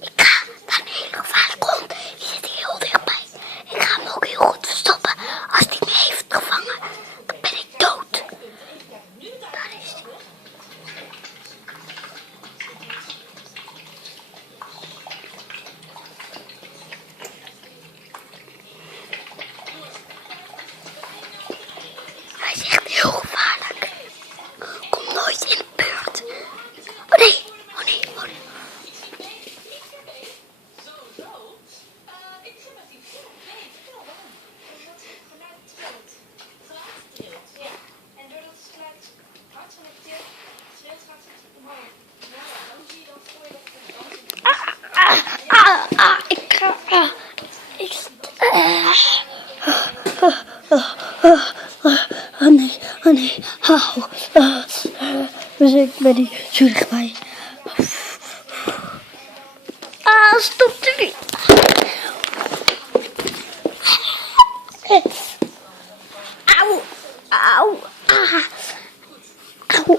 Ik ga naar een hele gevaarlijke hond. Die zit hier heel dichtbij. Ik ga hem ook heel goed verstoppen. Als die me heeft gevangen, dan ben ik dood. Daar is hij. Hij is echt heel gevaarlijk. Kom nooit in de buurt. Oh nee, oh nee, oh nee. Oh nee, hou. Dus ik ben niet zo dichtbij. Stop er. Auw, auw, auw.